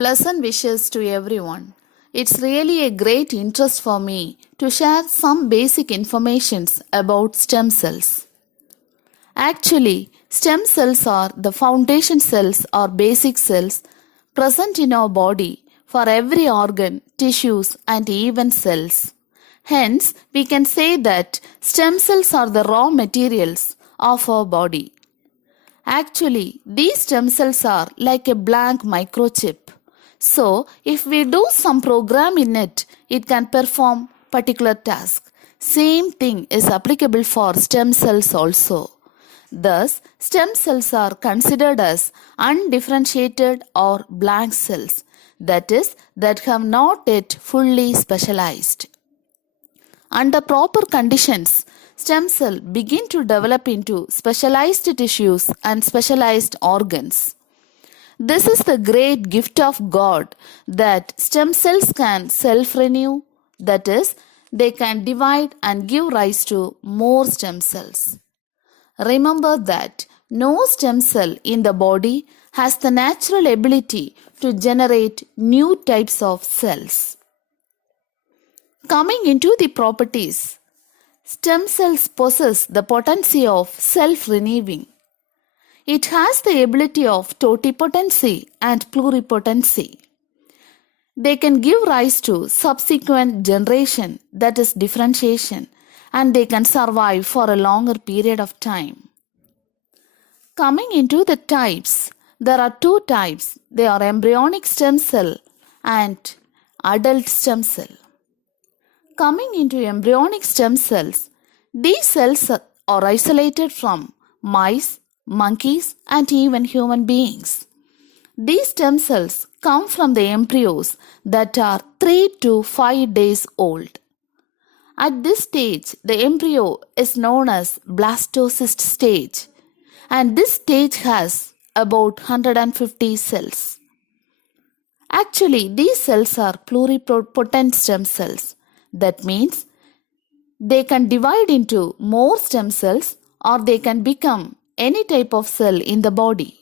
Pleasant wishes to everyone. It's really a great interest for me to share some basic informations about stem cells. Actually, stem cells are the foundation cells or basic cells present in our body for every organ, tissues, and even cells. Hence, we can say that stem cells are the raw materials of our body. Actually, these stem cells are like a blank microchip. So, if we do some program in it, it can perform particular task. Same thing is applicable for stem cells also. Thus, stem cells are considered as undifferentiated or blank cells, that is, that have not yet fully specialized. Under proper conditions, stem cells begin to develop into specialized tissues and specialized organs. This is the great gift of God that stem cells can self-renew, that is, they can divide and give rise to more stem cells. Remember that no stem cell in the body has the natural ability to generate new types of cells. Coming into the properties, stem cells possess the potency of self-renewing. It has the ability of totipotency and pluripotency. They can give rise to subsequent generation, that is differentiation, and they can survive for a longer period of time. Coming into the types, there are two types. They are embryonic stem cell and adult stem cell. Coming into embryonic stem cells, these cells are isolated from mice, monkeys, and even human beings. These stem cells come from the embryos that are 3 to 5 days old. At this stage, the embryo is known as blastocyst stage, and this stage has about 150 cells. Actually, these cells are pluripotent stem cells. That means they can divide into more stem cells or they can become any type of cell in the body.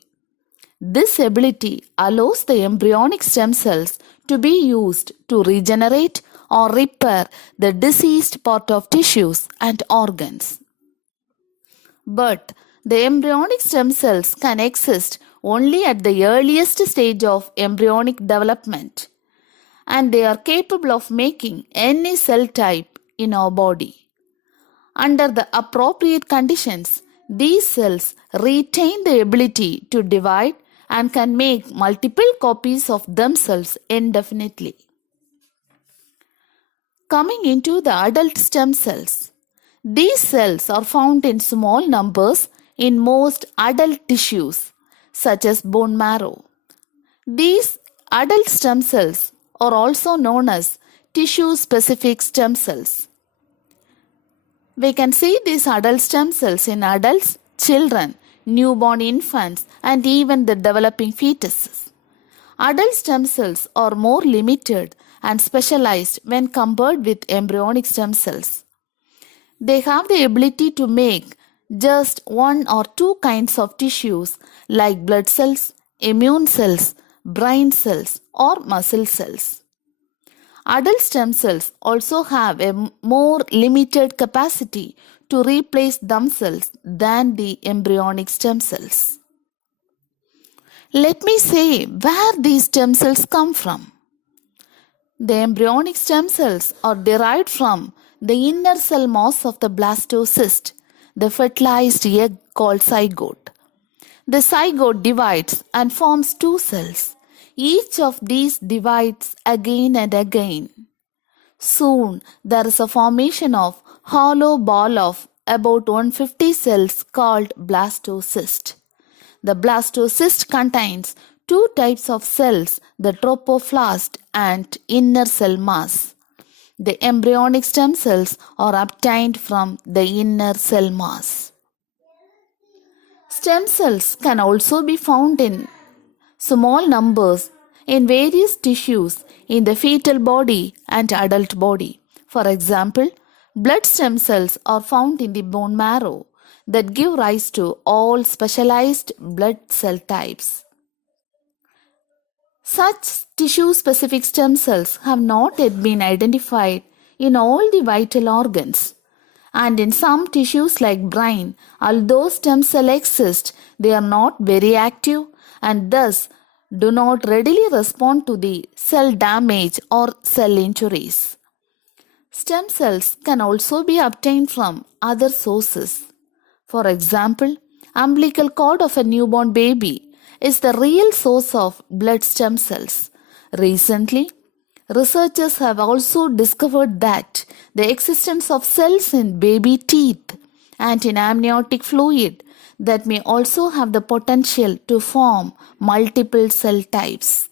This ability allows the embryonic stem cells to be used to regenerate or repair the diseased part of tissues and organs. But the embryonic stem cells can exist only at the earliest stage of embryonic development, and they are capable of making any cell type in our body. Under the appropriate conditions, these cells retain the ability to divide and can make multiple copies of themselves indefinitely. Coming into the adult stem cells, these cells are found in small numbers in most adult tissues, such as bone marrow. These adult stem cells are also known as tissue-specific stem cells. We can see these adult stem cells in adults, children, newborn infants, and even the developing fetuses. Adult stem cells are more limited and specialized when compared with embryonic stem cells. They have the ability to make just one or two kinds of tissues like blood cells, immune cells, brain cells, or muscle cells. Adult stem cells also have a more limited capacity to replace themselves than the embryonic stem cells. Let me say where these stem cells come from. The embryonic stem cells are derived from the inner cell mass of the blastocyst, the fertilized egg called zygote. The zygote divides and forms two cells. Each of these divides again and again. Soon there is a formation of hollow ball of about 150 cells called blastocyst. The blastocyst contains two types of cells, the trophoblast and inner cell mass. The embryonic stem cells are obtained from the inner cell mass. Stem cells can also be found in small numbers in various tissues in the fetal body and adult body. For example, blood stem cells are found in the bone marrow that give rise to all specialized blood cell types. Such tissue-specific stem cells have not yet been identified in all the vital organs. And in some tissues like brain, although stem cells exist, they are not very active and thus do not readily respond to the cell damage or cell injuries. Stem cells can also be obtained from other sources. For example, umbilical cord of a newborn baby is the real source of blood stem cells. Recently, researchers have also discovered that the existence of cells in baby teeth and in amniotic fluid that may also have the potential to form multiple cell types.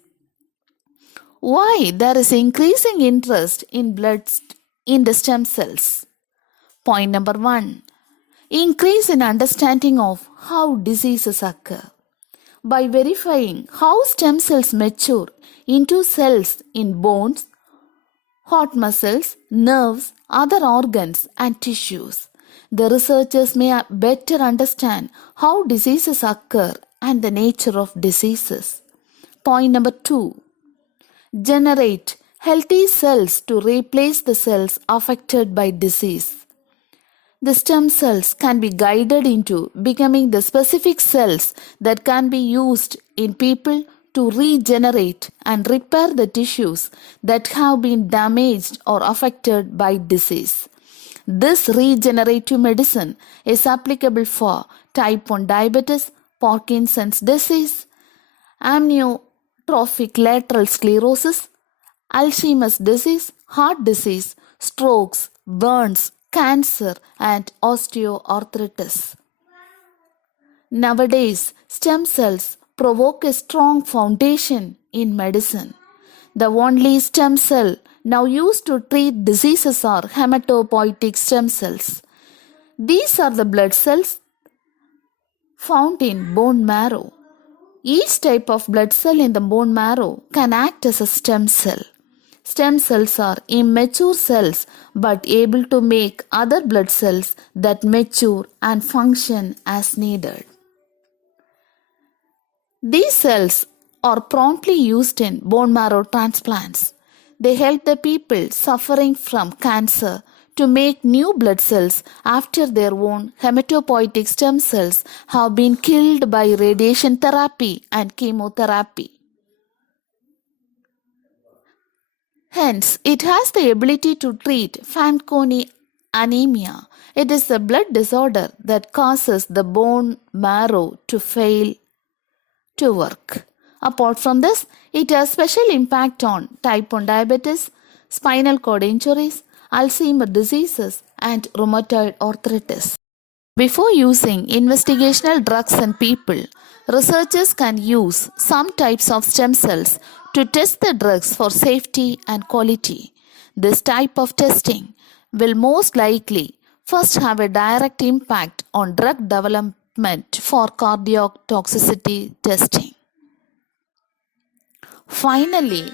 Why there is increasing interest in in the stem cells? Point number 1. Increase in understanding of how diseases occur. By verifying how stem cells mature into cells in bones, heart muscles, nerves, other organs and tissues, the researchers may better understand how diseases occur and the nature of diseases. Point number 2. Generate healthy cells to replace the cells affected by disease. The stem cells can be guided into becoming the specific cells that can be used in people to regenerate and repair the tissues that have been damaged or affected by disease. This regenerative medicine is applicable for type 1 diabetes, Parkinson's disease, amyotrophic lateral sclerosis, Alzheimer's disease, heart disease, strokes, burns, cancer, and osteoarthritis. Nowadays, stem cells provoke a strong foundation in medicine. The only stem cell now used to treat diseases are hematopoietic stem cells. These are the blood cells found in bone marrow. Each type of blood cell in the bone marrow can act as a stem cell. Stem cells are immature cells but able to make other blood cells that mature and function as needed. These cells are promptly used in bone marrow transplants. They help the people suffering from cancer to make new blood cells after their own hematopoietic stem cells have been killed by radiation therapy and chemotherapy. Hence, it has the ability to treat Fanconi anemia. It is a blood disorder that causes the bone marrow to fail to work. Apart from this, it has special impact on type 1 diabetes, spinal cord injuries, Alzheimer's diseases, and rheumatoid arthritis. Before using investigational drugs in people, researchers can use some types of stem cells to test the drugs for safety and quality. This type of testing will most likely first have a direct impact on drug development for cardiac toxicity testing. Finally,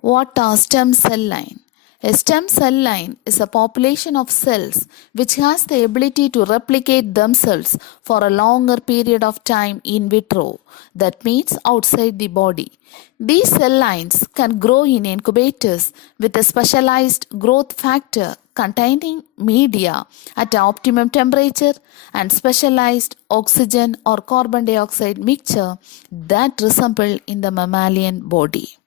what are stem cell line? A stem cell line is a population of cells which has the ability to replicate themselves for a longer period of time in vitro, that means outside the body. These cell lines can grow in incubators with a specialized growth factor containing media at optimum temperature and specialized oxygen or carbon dioxide mixture that resemble in the mammalian body.